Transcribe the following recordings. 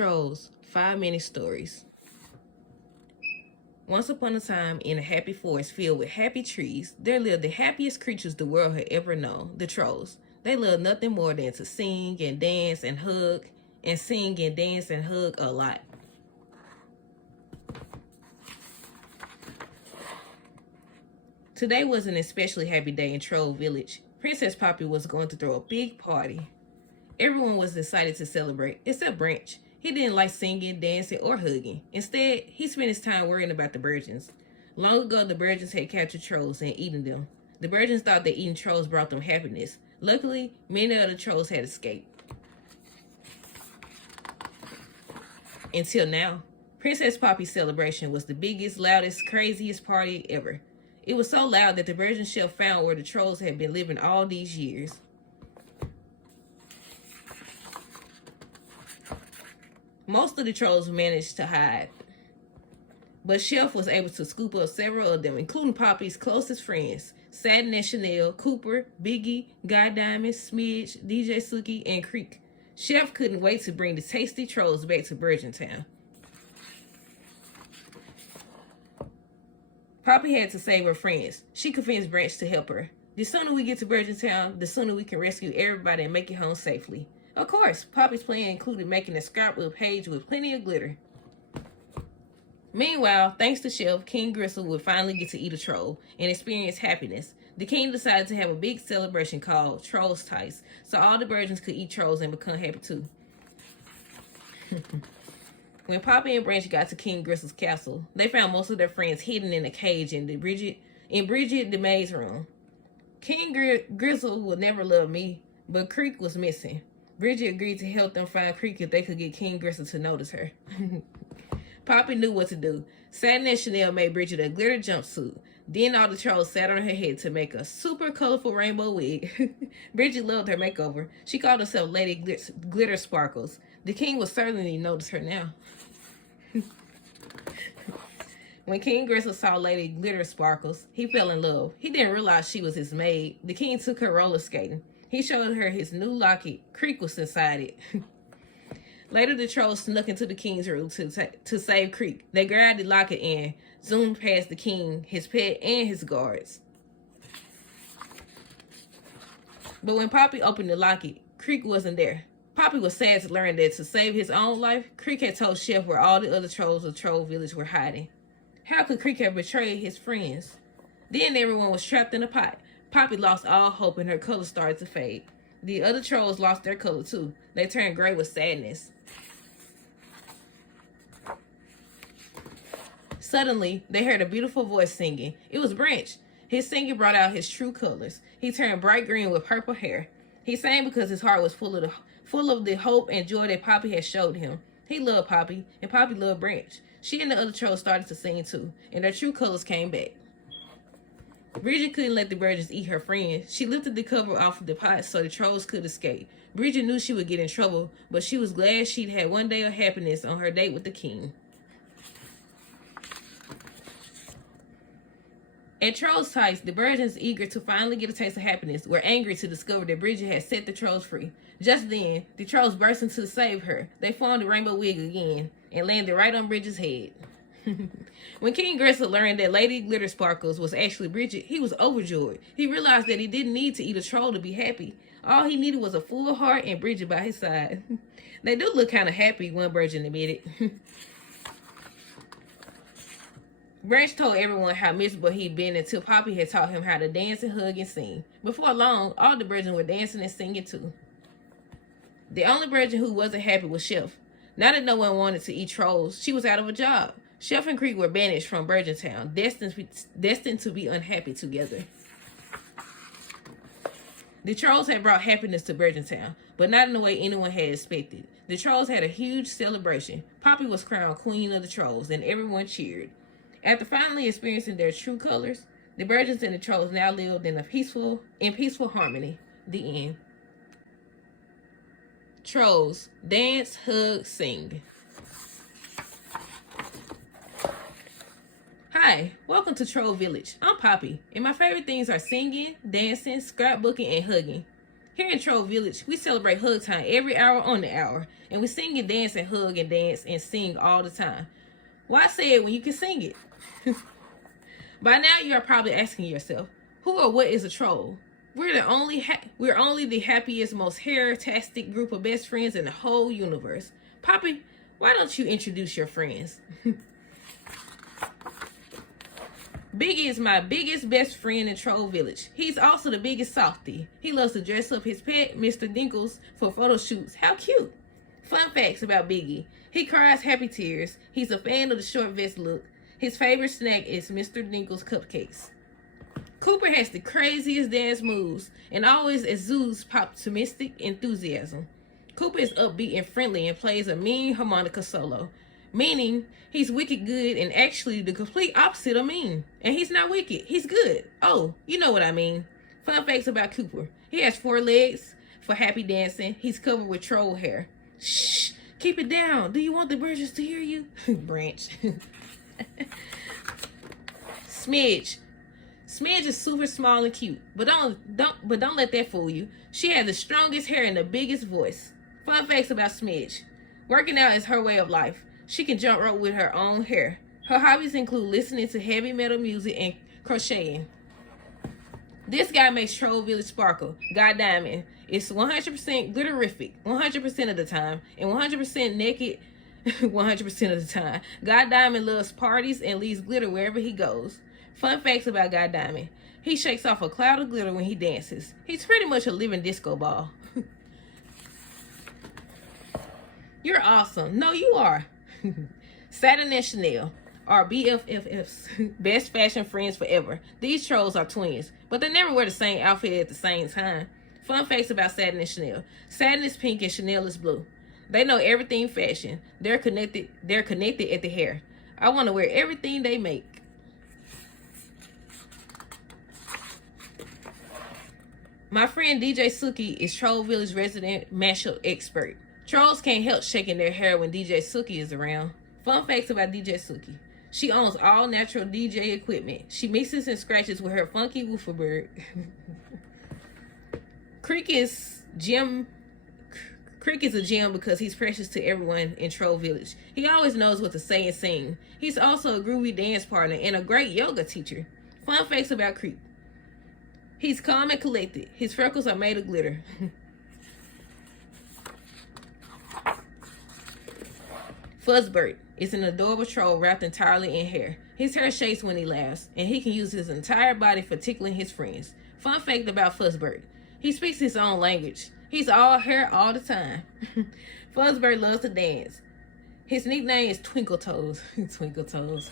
Trolls, 5-minute stories. Once upon a time, in a happy forest filled with happy trees, there lived the happiest creatures the world had ever known, the trolls. They loved nothing more than to sing and dance and hug, and sing and dance and hug a lot. Today was an especially happy day in Troll Village. Princess Poppy was going to throw a big party. Everyone was excited to celebrate, except Branch. He didn't like singing, dancing, or hugging. Instead, he spent his time worrying about the Virgins. Long ago, the Virgins had captured trolls and eaten them. The Virgins thought that eating trolls brought them happiness. Luckily, many of the trolls had escaped. Until now, Princess Poppy's celebration was the biggest, loudest, craziest party ever. It was so loud that the Virgin Chef found where the trolls had been living all these years. Most of the trolls managed to hide, but Chef was able to scoop up several of them, including Poppy's closest friends, Satin and Chanel, Cooper, Biggie, Guy Diamond, Smidge, DJ Suki, and Creek. Chef couldn't wait to bring the tasty trolls back to Virgin Town. Poppy had to save her friends. She convinced Branch to help her. The sooner we get to Virgin Town, the sooner we can rescue everybody and make it home safely. Of course, Poppy's plan included making a scrapbook page with plenty of glitter. Meanwhile, thanks to Chef, King Gristle would finally get to eat a troll and experience happiness. The king decided to have a big celebration called Trolls Tice, so all the virgins could eat trolls and become happy too. When Poppy and Branch got to King Gristle's castle, they found most of their friends hidden in a cage in Bridget the maid's room. King Gristle would never love me, but Creek was missing. Bridget agreed to help them find Creek if they could get King Gristle to notice her. Poppy knew what to do. Satin and Chanel made Bridget a glitter jumpsuit. Then all the trolls sat on her head to make a super colorful rainbow wig. Bridget loved her makeover. She called herself Lady Glitter Sparkles. The king would certainly notice her now. When King Gristle saw Lady Glitter Sparkles, he fell in love. He didn't realize she was his maid. The king took her roller skating. He showed her his new locket. Creek was inside it. Later, the trolls snuck into the king's room to save Creek. They grabbed the locket and zoomed past the king, his pet, and his guards. But when Poppy opened the locket, Creek wasn't there. Poppy was sad to learn that to save his own life, Creek had told Chef where all the other trolls of Troll Village were hiding. How could Creek have betrayed his friends? Then everyone was trapped in a pot. Poppy lost all hope and her color started to fade. The other trolls lost their color too. They turned gray with sadness. Suddenly, they heard a beautiful voice singing. It was Branch. His singing brought out his true colors. He turned bright green with purple hair. He sang because his heart was full of the hope and joy that Poppy had showed him. He loved Poppy, and Poppy loved Branch. She and the other trolls started to sing too, and their true colors came back. Bridget couldn't let the virgins eat her friends. She lifted the cover off of the pot so the trolls could escape. Bridget knew she would get in trouble, but she was glad she'd had one day of happiness on her date with the king. At Trolls Tice, the virgins, eager to finally get a taste of happiness, were angry to discover that Bridget had set the trolls free. Just then, the trolls burst in to save her. They formed the rainbow wig again and landed right on Bridget's head. When King Gristle learned that Lady Glitter Sparkles was actually Bridget, he was overjoyed. He realized that he didn't need to eat a troll to be happy. All he needed was a full heart and Bridget by his side. They do look kind of happy, one virgin admitted. Branch told everyone how miserable he'd been until Poppy had taught him how to dance and hug and sing. Before long, all the virgins were dancing and singing too. The only virgin who wasn't happy was Chef. Now that no one wanted to eat trolls, she was out of a job. Chef and Creek were banished from Virgin Town, destined to be unhappy together. The trolls had brought happiness to Virgin Town, but not in the way anyone had expected. The trolls had a huge celebration. Poppy was crowned queen of the trolls, and everyone cheered. After finally experiencing their true colors, the virgins and the trolls now lived in peaceful harmony. The end. Trolls, dance, hug, sing. Hi, welcome to Troll Village. I'm Poppy, and my favorite things are singing, dancing, scrapbooking, and hugging. Here in Troll Village, we celebrate hug time every hour on the hour. And we sing and dance and hug and dance and sing all the time. Why say it when you can sing it? By now, you are probably asking yourself, who or what is a troll? We're only the happiest, most hair-tastic group of best friends in the whole universe. Poppy, why don't you introduce your friends? Biggie is my biggest best friend in Troll Village. He's also the biggest softie. He loves to dress up his pet, Mr. Dinkles, for photo shoots. How cute. Fun facts about Biggie. He cries happy tears. He's a fan of the short vest look. His favorite snack is Mr. Dinkles cupcakes. Cooper has the craziest dance moves and always exudes optimistic enthusiasm. Cooper is upbeat and friendly and plays a mean harmonica solo, meaning he's wicked good and actually the complete opposite of mean. And he's not wicked, he's good. Oh, you know what I mean. Fun facts about Cooper. He has 4 legs for happy dancing. He's covered with troll hair. Shh, keep it down. Do you want the Burgess to hear you? Branch. Smidge. Smidge is super small and cute, but don't let that fool you. She has the strongest hair and the biggest voice. Fun facts about Smidge. Working out is her way of life. She can jump rope with her own hair. Her hobbies include listening to heavy metal music and crocheting. This guy makes Troll Village sparkle. God Diamond. It's 100% glitterific 100% of the time and 100% naked 100% of the time. God Diamond loves parties and leaves glitter wherever he goes. Fun facts about God Diamond. He shakes off a cloud of glitter when he dances. He's pretty much a living disco ball. You're awesome. No, you are. Saturn and Chanel are BFFs, best fashion friends forever. These trolls are twins, but they never wear the same outfit at the same time. Fun facts about Saturn and Chanel. Saturn is pink and Chanel is blue. They know everything fashion. They're connected at the hair. I want to wear everything they make. My friend DJ Suki is Troll Village resident mashup expert. Trolls can't help shaking their hair when DJ Suki is around. Fun facts about DJ Suki. She owns all natural DJ equipment. She mixes and scratches with her funky woofer bird. Creek is a gem because he's precious to everyone in Troll Village. He always knows what to say and sing. He's also a groovy dance partner and a great yoga teacher. Fun facts about Creek. He's calm and collected. His freckles are made of glitter. Fuzzbert is an adorable troll wrapped entirely in hair. His hair shakes when he laughs, and he can use his entire body for tickling his friends. Fun fact about Fuzzbert. He speaks his own language. He's all hair all the time. Fuzzbert loves to dance. His nickname is Twinkle Toes. Twinkle Toes.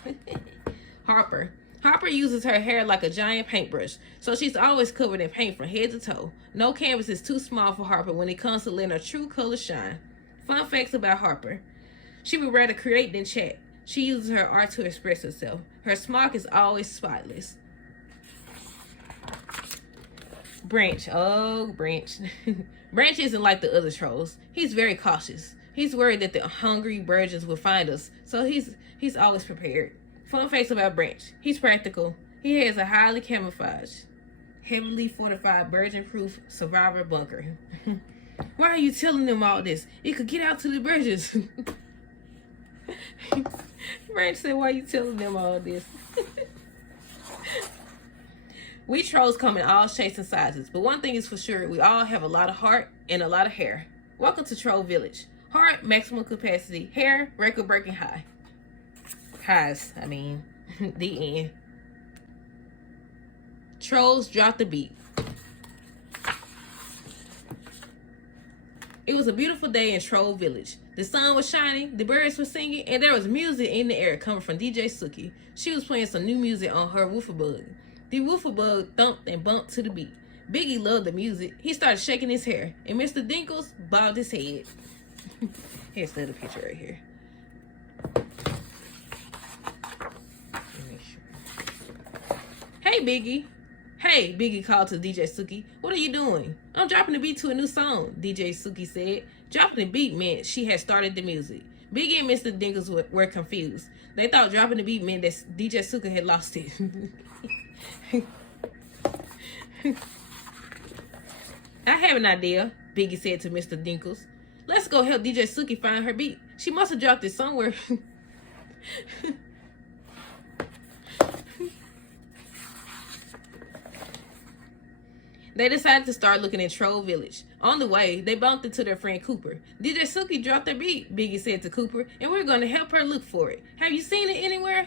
Harper. Harper uses her hair like a giant paintbrush, so she's always covered in paint from head to toe. No canvas is too small for Harper when it comes to letting her true color shine. Fun facts about Harper. She would rather create than chat. She uses her art to express herself. Her smock is always spotless. Branch. Oh, Branch. Branch isn't like the other trolls. He's very cautious. He's worried that the hungry virgins will find us, so he's always prepared. Fun facts about Branch. He's practical. He has a highly camouflaged, heavily fortified, virgin-proof survivor bunker. Why are you telling them all this? It could get out to the virgins. Branch said, why are you telling them all this? We trolls come in all shapes and sizes, but one thing is for sure, we all have a lot of heart and a lot of hair. Welcome to Troll Village. Heart, maximum capacity. Hair, record-breaking high. Highs, I mean. The end. Trolls drop the beat. It was a beautiful day in Troll Village. The sun was shining, the birds were singing, and there was music in the air coming from DJ Suki. She was playing some new music on her woofer bug. The woofer bug thumped and bumped to the beat. Biggie loved the music. He started shaking his hair, and Mr. Dinkles bobbed his head. Here's the other picture right here. Hey, Biggie. Hey, Biggie called to DJ Suki. What are you doing? I'm dropping the beat to a new song, DJ Suki said. Dropping the beat meant she had started the music. Biggie and Mr. Dinkles were confused. They thought dropping the beat meant that DJ Suki had lost it. I have an idea, Biggie said to Mr. Dinkles. Let's go help DJ Suki find her beat. She must have dropped it somewhere. They decided to start looking in Troll Village. On the way, they bumped into their friend Cooper. DJ Suki dropped her beat, Biggie said to Cooper, and we're going to help her look for it. Have you seen it anywhere?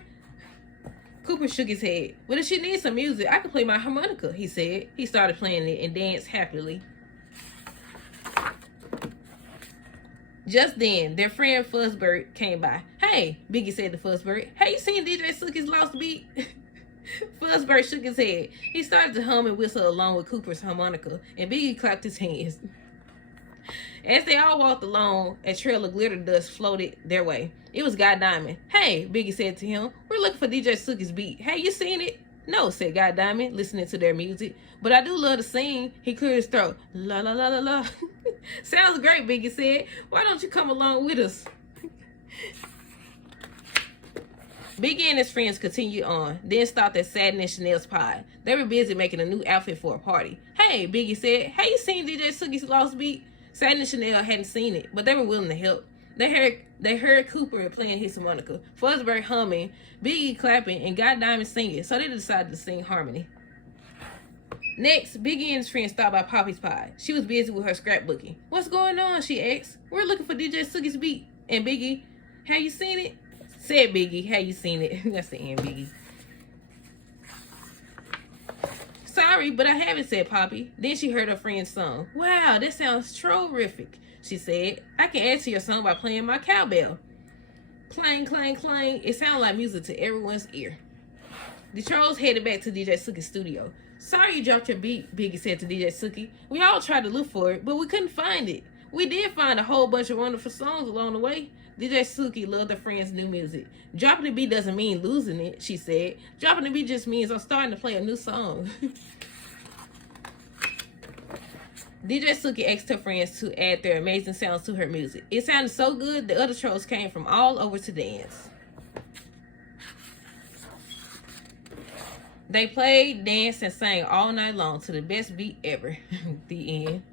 Cooper shook his head. Well, if she needs some music, I can play my harmonica, he said. He started playing it and danced happily. Just then, their friend Fuzzbird came by. Hey, Biggie said to Fuzzbird, have you seen DJ Suki's lost beat? Fuzzbird shook his head. He started to hum and whistle along with Cooper's harmonica, and Biggie clapped his hands. As they all walked along, a trail of glitter dust floated their way. It was Guy Diamond. Hey, Biggie said to him, we're looking for DJ Suki's beat. Have you seen it? No, said Guy Diamond, listening to their music. But I do love to sing. He cleared his throat. La la la la la. Sounds great, Biggie said. Why don't you come along with us? Biggie and his friends continued on, then stopped at Satin and Chanel's Pod. They were busy making a new outfit for a party. Hey, Biggie said, have you seen DJ Suki's lost beat? Satin and Chanel hadn't seen it, but they were willing to help. They heard Cooper playing his harmonica, Fuzzbird humming, Biggie clapping, and Guy Diamond singing, so they decided to sing harmony. Next, Biggie and his friends stopped by Poppy's Pod. She was busy with her scrapbooking. What's going on, she asked. We're looking for DJ Suki's beat. And Biggie, have you seen it? Said Biggie, have you seen it? That's the end, Biggie. Sorry, but I haven't, said Poppy. Then she heard her friend's song. Wow, that sounds terrific, she said. I can add to your song by playing my cowbell. Clang, clang, clang. It sounded like music to everyone's ear. The trolls headed back to DJ Suki's studio. Sorry you dropped your beat, Biggie said to DJ Suki. We all tried to look for it, but we couldn't find it. We did find a whole bunch of wonderful songs along the way. DJ Suki loved her friend's new music. Dropping the beat doesn't mean losing it, she said. Dropping the beat just means I'm starting to play a new song. DJ Suki asked her friends to add their amazing sounds to her music. It sounded so good, the other trolls came from all over to dance. They played, danced, and sang all night long to the best beat ever. The end.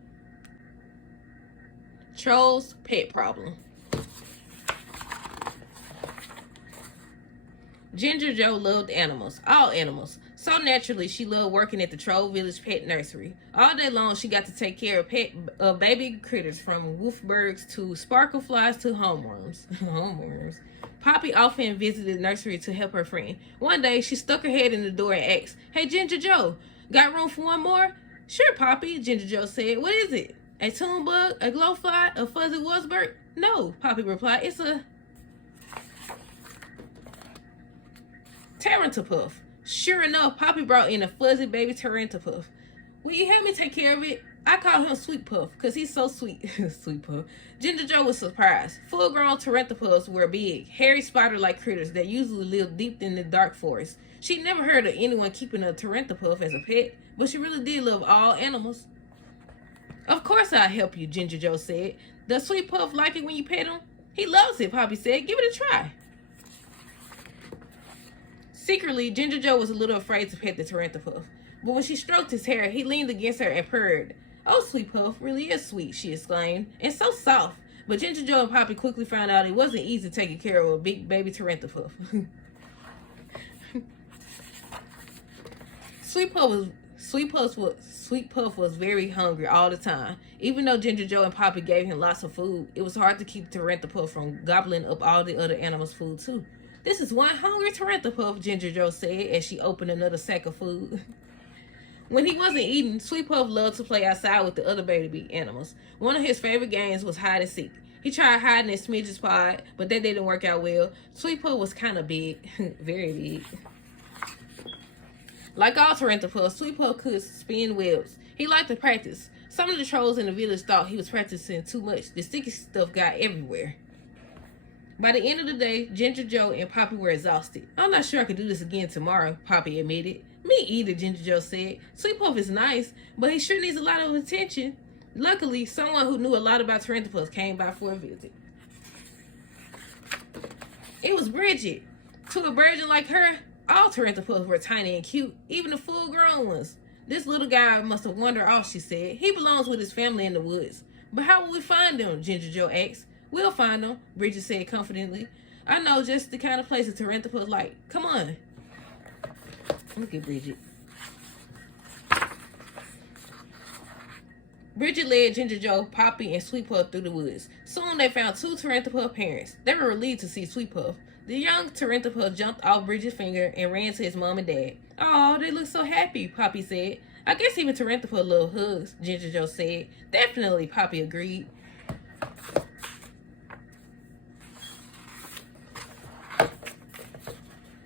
Trolls' pet problem. Ginger Joe loved animals, all animals. So naturally, she loved working at the Troll Village Pet Nursery. All day long, she got to take care of baby critters, from wolfbergs to sparkleflies to homeworms. Homeworms. Poppy often visited the nursery to help her friend. One day, she stuck her head in the door and asked, Hey, Ginger Joe, got room for one more? Sure, Poppy, Ginger Joe said. What is it? A toon bug, a glowfly, a fuzzy wuzzbird? No, Poppy replied. It's a Tarantulpuff. Sure enough, Poppy brought in a fuzzy baby Tarantulpuff. Will you help me take care of it? I call him Sweet Puff because he's so sweet. Sweet Puff. Ginger Joe was surprised. Full-grown Tarantulpuffs were big, hairy spider-like critters that usually live deep in the dark forest. She'd never heard of anyone keeping a Tarantulpuff as a pet, but she really did love all animals. Of course I'll help you, Ginger Joe said. Does Sweet Puff like it when you pet him? He loves it, Poppy said. Give it a try. Secretly, Ginger Joe was a little afraid to pet the Tarantulpuff. But when she stroked his hair, he leaned against her and purred. Oh, Sweet Puff really is sweet, she exclaimed. And so soft. But Ginger Joe and Poppy quickly found out it wasn't easy taking care of a big baby Tarantulpuff. Sweet Puff was very hungry all the time. Even though Ginger Joe and Poppy gave him lots of food, it was hard to keep Tarantulpuff from gobbling up all the other animals' food too. This is one hungry Tarantulpuff, Ginger Joe said as she opened another sack of food. When he wasn't eating, Sweet Puff loved to play outside with the other baby animals. One of his favorite games was hide and seek. He tried hiding in Smidge's pod, but that didn't work out well. Sweet Puff was kind of big, very big. Like all Tarantulpuffs, Sweet Puff could spin webs. He liked to practice. Some of the trolls in the village thought he was practicing too much. The sticky stuff got everywhere. By the end of the day, Ginger Joe and Poppy were exhausted. I'm not sure I could do this again tomorrow, Poppy admitted. Me either, Ginger Joe said. Sweet Puff is nice, but he sure needs a lot of attention. Luckily, someone who knew a lot about Tarantulpuffs came by for a visit. It was Bridget. To a virgin like her, all Tarantulpuffs were tiny and cute, even the full-grown ones. This little guy must have wandered off, she said. He belongs with his family in the woods. But how will we find him? Ginger Joe asked. We'll find him, Bridget said confidently. I know just the kind of place a Tarantulas like. Come on. Look at Bridget. Bridget led Ginger Joe, Poppy, and Sweet Puff through the woods. Soon they found two Tarantulas parents. They were relieved to see Sweet Puff. The young Tarantulas jumped off Bridget's finger and ran to his mom and dad. Oh, they look so happy, Poppy said. I guess even Tarantulas love hugs, Ginger Joe said. Definitely, Poppy agreed.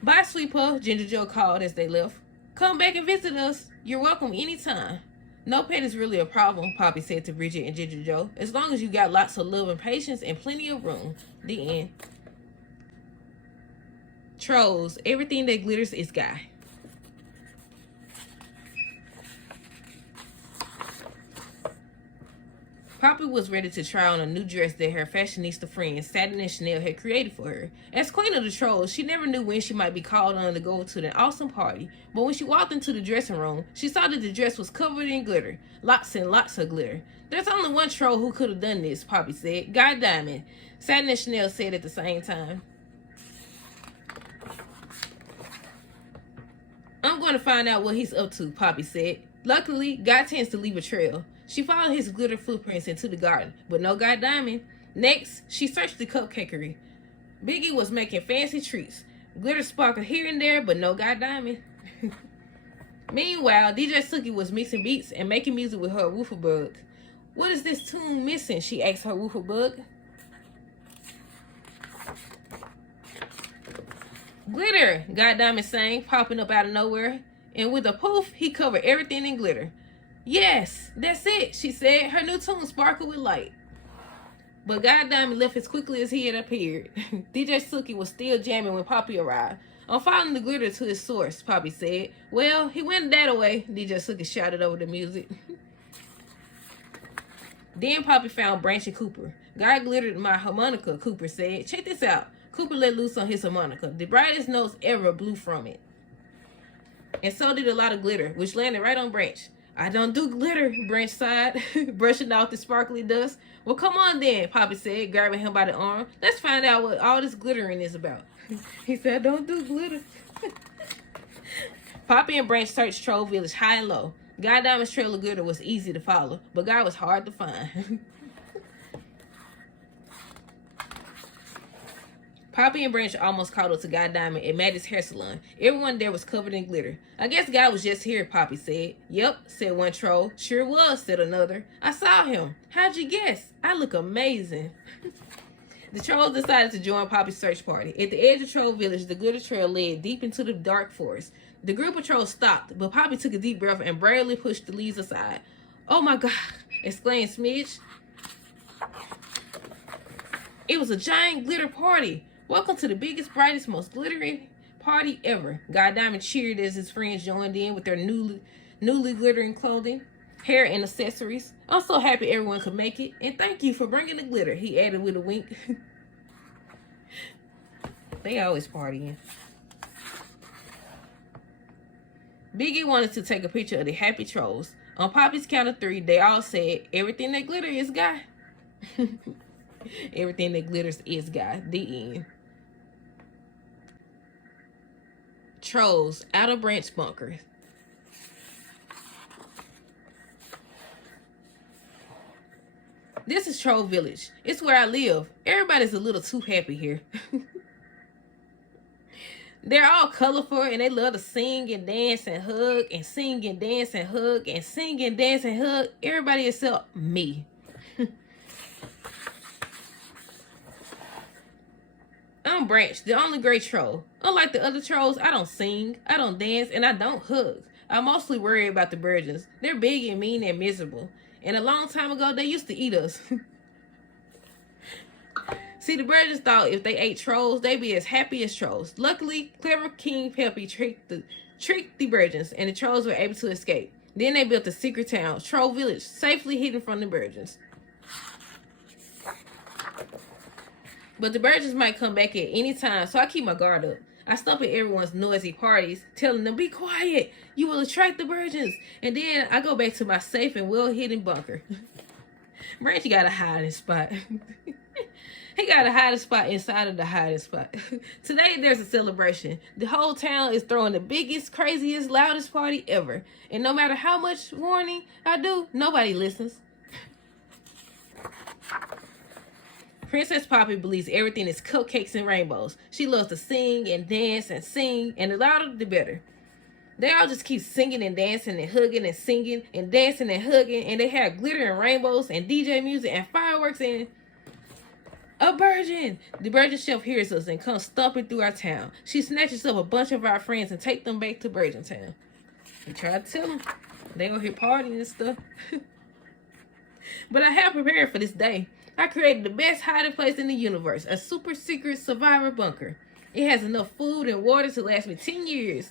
Bye, Sweet Puff, Ginger Joe called as they left. Come back and visit us. You're welcome anytime. No pet is really a problem, Poppy said to Bridget and Ginger Joe, as long as you got lots of love and patience and plenty of room. The end. Trolls, everything that glitters is Guy. Poppy was ready to try on a new dress that her fashionista friend, Satin and Chanel, had created for her. As queen of the trolls, she never knew when she might be called on to go to an awesome party. But when she walked into the dressing room, she saw that the dress was covered in glitter. Lots and lots of glitter. There's only one troll who could have done this, Poppy said. Guy Diamond. Satin and Chanel said at the same time. I'm going to find out what he's up to, Poppy said. Luckily, Guy tends to leave a trail. She followed his glitter footprints into the garden, but no Guy Diamond. Next, she searched the cupcakery. Biggie was making fancy treats. Glitter sparkled here and there, but no Guy Diamond. Meanwhile, DJ Suki was mixing beats and making music with her woofer bug. What is this tune missing? She asked her woofer bug. Glitter, Guy Diamond sang, popping up out of nowhere. And with a poof, he covered everything in glitter. Yes, that's it, she said. Her new tune sparkled with light. But Guy Diamond left as quickly as he had appeared. DJ Suki was still jamming when Poppy arrived. I'm following the glitter to its source, Poppy said. Well, he went that way, DJ Suki shouted over the music. Then Poppy found Branch and Cooper. Guy glittered my harmonica, Cooper said. Check this out. Cooper let loose on his harmonica. The brightest notes ever blew from it. And so did a lot of glitter, which landed right on Branch. I don't do glitter, Branch sighed, brushing off the sparkly dust. Well, come on then, Poppy said, grabbing him by the arm. Let's find out what all this glittering is about. He said, I don't do glitter. Poppy and Branch searched Troll Village high and low. Guy Diamond's trail of glitter was easy to follow, but Guy was hard to find. Poppy and Branch almost caught up to Guy Diamond at Maddie's hair salon. Everyone there was covered in glitter. I guess Guy was just here, Poppy said. Yep, said one troll. Sure was, said another. I saw him. How'd you guess? I look amazing. The trolls decided to join Poppy's search party. At the edge of Troll Village, the glitter trail led deep into the dark forest. The group of trolls stopped, but Poppy took a deep breath and bravely pushed the leaves aside. Oh my God, exclaimed Smidge. It was a giant glitter party. Welcome to the biggest, brightest, most glittery party ever. Guy Diamond cheered as his friends joined in with their newly glittering clothing, hair, and accessories. I'm so happy everyone could make it, and thank you for bringing the glitter, he added with a wink. They always partying. Biggie wanted to take a picture of the happy trolls. On Poppy's count of 3, they all said, everything that glitters is Guy. Everything that glitters is Guy. The end. Trolls, Outer Branch Bunker. This is Troll Village. It's where I live. Everybody's a little too happy here. They're all colorful and they love to sing and dance and hug and sing and dance and hug and sing and dance and hug. Everybody except me. I'm Branch, the only great troll. Unlike the other trolls, I don't sing, I don't dance, and I don't hug. I mostly worry about the virgins. They're big and mean and miserable. And a long time ago, they used to eat us. See, the virgins thought if they ate trolls, they'd be as happy as trolls. Luckily, clever King Peppy tricked the virgins, and the trolls were able to escape. Then they built a secret town, Troll Village, safely hidden from the virgins. But the virgins might come back at any time, so I keep my guard up. I stop at everyone's noisy parties, telling them, be quiet, you will attract the virgins. And then I go back to my safe and well-hidden bunker. Branch got a hiding spot. He got a hiding spot inside of the hiding spot. Today there's a celebration. The whole town is throwing the biggest, craziest, loudest party ever. And no matter how much warning I do, nobody listens. Princess Poppy believes everything is cupcakes and rainbows. She loves to sing and dance and sing, and the louder the better. They all just keep singing and dancing and hugging and singing and dancing and hugging, and they have glitter and rainbows and DJ music and fireworks and a virgin. The virgin chef hears us and comes stomping through our town. She snatches up a bunch of our friends and takes them back to Virgin Town. We try to tell them they go here partying and stuff. But I have prepared for this day. I created the best hiding place in the universe, a super secret survivor bunker. It has enough food and water to last me 10 years.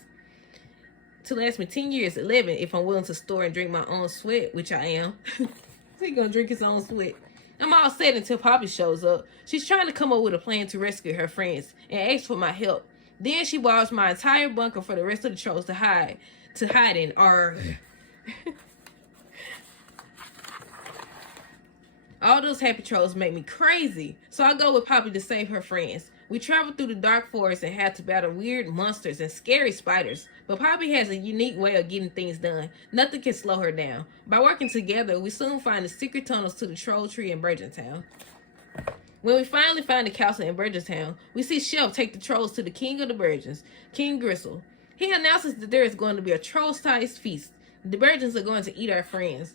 11 if I'm willing to store and drink my own sweat, which I am. He's gonna drink his own sweat. I'm all set until Poppy shows up. She's trying to come up with a plan to rescue her friends and asks for my help. Then she borrows my entire bunker for the rest of the trolls to hide in. All those happy trolls make me crazy, so I go with Poppy to save her friends. We travel through the dark forest and have to battle weird monsters and scary spiders. But Poppy has a unique way of getting things done. Nothing can slow her down. By working together, we soon find the secret tunnels to the Troll Tree in Virgin Town. When we finally find the castle in Virgin Town, we see Chef take the trolls to the king of the virgins, King Gristle. He announces that there is going to be a troll-sized feast. The virgins are going to eat our friends.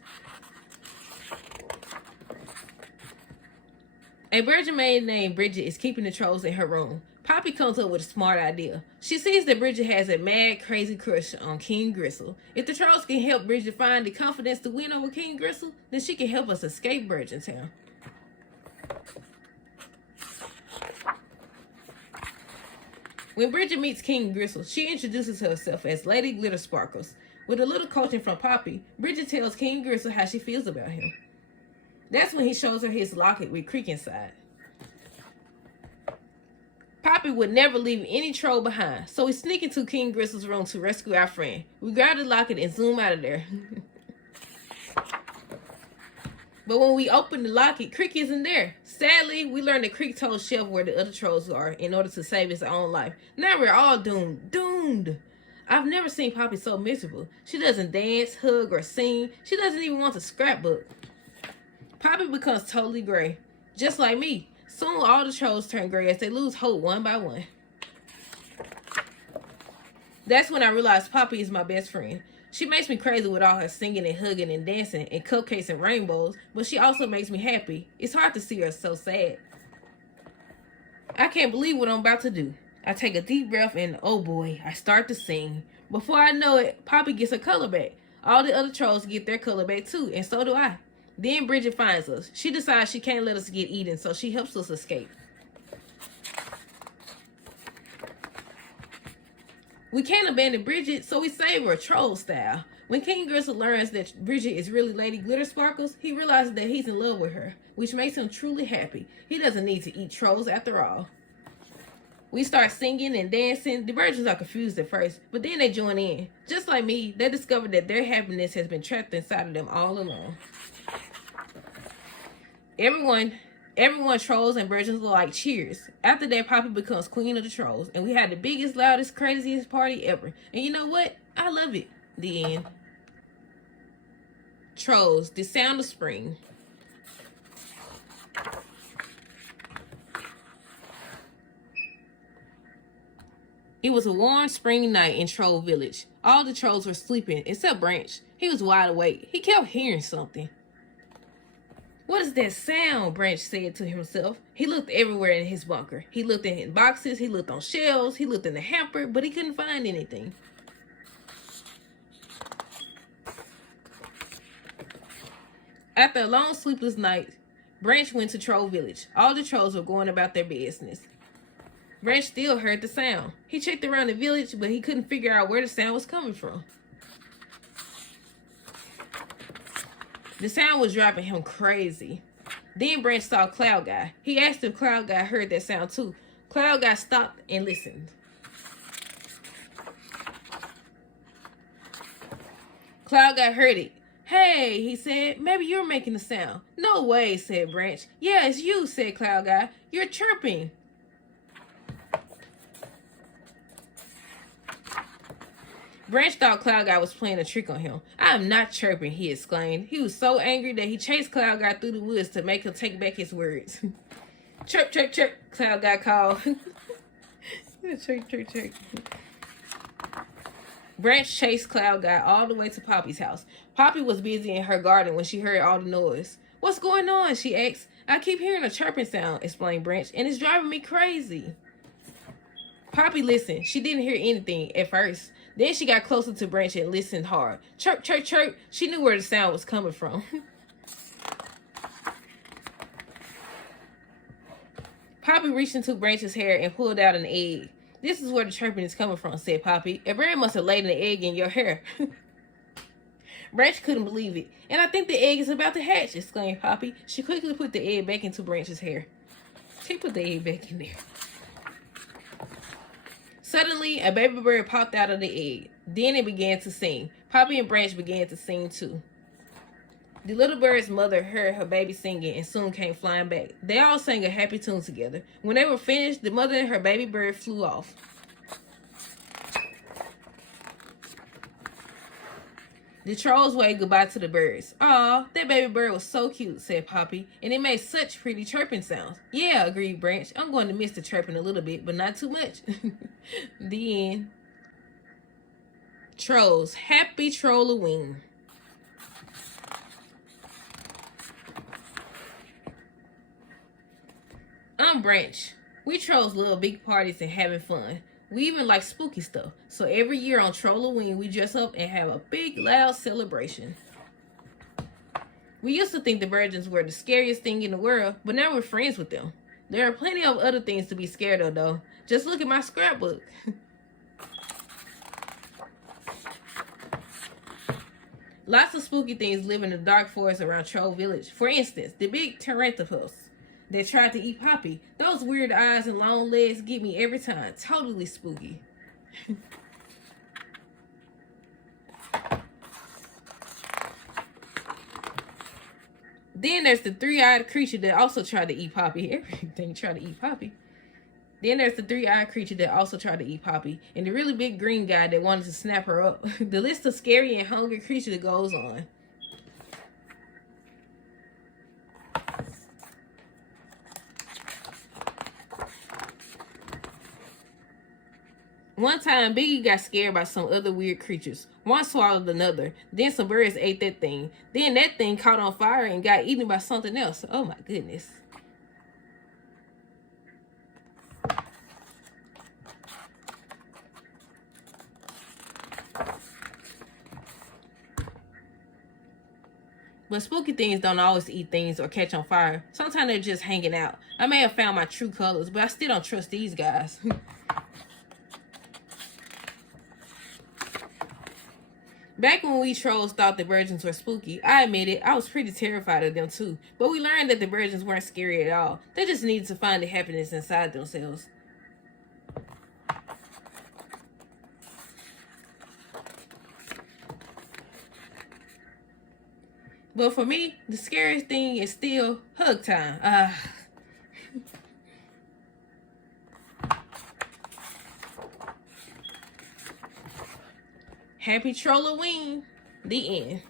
A virgin maid named Bridget is keeping the trolls in her room. Poppy comes up with a smart idea. She sees that Bridget has a mad, crazy crush on King Gristle. If the trolls can help Bridget find the confidence to win over King Gristle, then she can help us escape Virgin Town. When Bridget meets King Gristle, she introduces herself as Lady Glitter Sparkles. With a little coaching from Poppy, Bridget tells King Gristle how she feels about him. That's when he shows her his locket with Creek inside. Poppy would never leave any troll behind, so we sneak into King Gristle's room to rescue our friend. We grab the locket and zoom out of there. But when we open the locket, Creek isn't there. Sadly, we learn that Creek told Chef where the other trolls are in order to save his own life. Now we're all doomed. Doomed! I've never seen Poppy so miserable. She doesn't dance, hug, or sing. She doesn't even want to scrapbook. Poppy becomes totally gray, just like me. Soon all the trolls turn gray as they lose hope one by one. That's when I realized Poppy is my best friend. She makes me crazy with all her singing and hugging and dancing and cupcakes and rainbows, but she also makes me happy. It's hard to see her so sad. I can't believe what I'm about to do. I take a deep breath and oh boy, I start to sing. Before I know it, Poppy gets her color back. All the other trolls get their color back too, and so do I. Then Bridget finds us. She decides she can't let us get eaten, so she helps us escape. We can't abandon Bridget, so we save her troll style. When King Gristle learns that Bridget is really Lady Glitter Sparkles, he realizes that he's in love with her, which makes him truly happy. He doesn't need to eat trolls after all. We start singing and dancing. The virgins are confused at first, but then they join in. Just like me, they discover that their happiness has been trapped inside of them all along. Everyone trolls and virgins are like cheers. After that, Poppy becomes queen of the trolls, and we had the biggest, loudest, craziest party ever. And you know what? I love it. The end. Trolls, the sound of spring. It was a warm spring night in Troll Village. All the trolls were sleeping, except Branch. He was wide awake. He kept hearing something. What is that sound? Branch said to himself. He looked everywhere in his bunker. He looked in boxes, he looked on shelves, he looked in the hamper, but he couldn't find anything. After a long sleepless night, Branch went to Troll Village. All the trolls were going about their business. Branch still heard the sound. He checked around the village, but he couldn't figure out where the sound was coming from. The sound was driving him crazy. Then Branch saw Cloud Guy. He asked if Cloud Guy heard that sound too. Cloud Guy stopped and listened. Cloud got hurted. Hey, he said, maybe you're making the sound. No way, said Branch. Yeah, it's you, said Cloud Guy. You're chirping. Branch thought Cloud Guy was playing a trick on him. I am not chirping, he exclaimed. He was so angry that he chased Cloud Guy through the woods to make him take back his words. Chirp, chirp, chirp, Cloud Guy called. Chirp, chirp, chirp. Branch chased Cloud Guy all the way to Poppy's house. Poppy was busy in her garden when she heard all the noise. What's going on? She asked. I keep hearing a chirping sound, explained Branch, and it's driving me crazy. Poppy listened. She didn't hear anything at first. Then she got closer to Branch and listened hard. Chirp, chirp, chirp. She knew where the sound was coming from. Poppy reached into Branch's hair and pulled out an egg. This is where the chirping is coming from, said Poppy. A bird must have laid an egg in your hair. Branch couldn't believe it. And I think the egg is about to hatch, exclaimed Poppy. She quickly put the egg back into Branch's hair. She put the egg back in there. Suddenly, a baby bird popped out of the egg. Then it began to sing. Poppy and Branch began to sing too. The little bird's mother heard her baby singing and soon came flying back. They all sang a happy tune together. When they were finished, the mother and her baby bird flew off. The trolls waved goodbye to the birds. Aw, that baby bird was so cute, said Poppy, and it made such pretty chirping sounds. Yeah, agreed Branch. I'm going to miss the chirping a little bit, but not too much. The end. Trolls. Happy Trolloween. I'm Branch. We trolls love big parties and having fun. We even like spooky stuff. So every year on Trolloween, we dress up and have a big, loud celebration. We used to think the virgins were the scariest thing in the world, but now we're friends with them. There are plenty of other things to be scared of, though. Just look at my scrapbook. Lots of spooky things live in the dark forest around Troll Village. For instance, the big Tarantulas that tried to eat Poppy. Those weird eyes and long legs get me every time. Totally spooky. Then there's the three-eyed creature that also tried to eat Poppy. Everything tried to eat Poppy. Then there's the three-eyed creature that also tried to eat Poppy. And the really big green guy that wanted to snap her up. The list of scary and hungry creatures goes on. One time, Biggie got scared by some other weird creatures. One swallowed another. Then some birds ate that thing. Then that thing caught on fire and got eaten by something else. Oh my goodness. But spooky things don't always eat things or catch on fire. Sometimes they're just hanging out. I may have found my true colors, but I still don't trust these guys. Back when we trolls thought the virgins were spooky, I admit it, I was pretty terrified of them too. But we learned that the virgins weren't scary at all. They just needed to find the happiness inside themselves. But for me, the scariest thing is still hug time. Happy Trolloween. The end.